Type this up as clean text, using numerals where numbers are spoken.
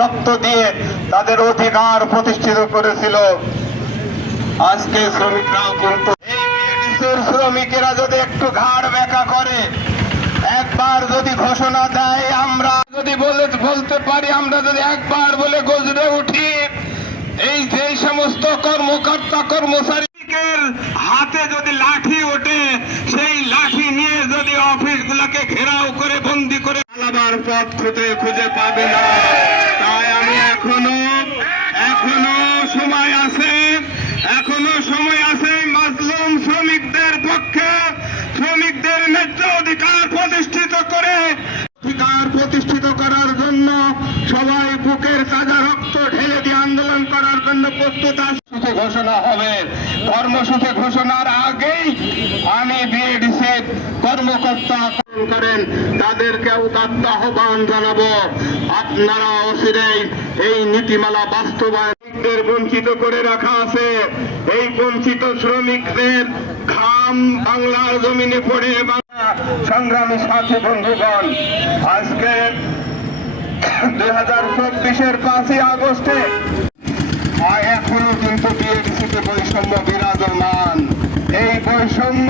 রক্ত দিয়ে তাদের অধিকার প্রতিষ্ঠিত করেছিল। আজকে শ্রমিকরাও কিন্তু শ্রমিকেরা যদি একটু ঘাড় ব্যাকা করে, একবার যদি ঘোষণা দেয়, আমরা যদি বলতে পারি, আমরা যদি একবার বলে গর্জে উঠি, এই যে সমস্ত কর্মকর্তা কর্মচারীর হাতে যদি লাঠি ওঠে, সেই লাঠি নিয়ে যদি অফিসগুলোকে ঘেরাও করে বন্দি করে পালাবার পথ খুঁজে পাবে না। তাই আমি এখনো সময় আছে, মাজলুম শ্রমিকদের পক্ষে, শ্রমিকদের ন্যায্য অধিকার প্রতিষ্ঠিত করার জন্য সবাই বুকের তাজা রক্ত ঢেলে দিয়ে আন্দোলন করার জন্য প্রস্তুত আছে। ঘোষণা হবে, কর্মসূচি ঘোষণার আগেই আমি বিএডিসি কর্মকর্তা করেন তাদেরকে উদাত্ত আহ্বান জানাবো, আপনারা অচিরেই এই নীতিমালা বাস্তবায়নের বঞ্চিত করে রাখা আছে। এই বঞ্চিত শ্রমিকদের ঘাম বাংলার জমিনে পড়ে। সংগ্রামী সাথী বন্ধুগণ, আজকে 2024-এর 5ই আগস্টে এখনো কিন্তু বিএডিসিতে বৈষম্য বিরাজমান। এই বৈষম্য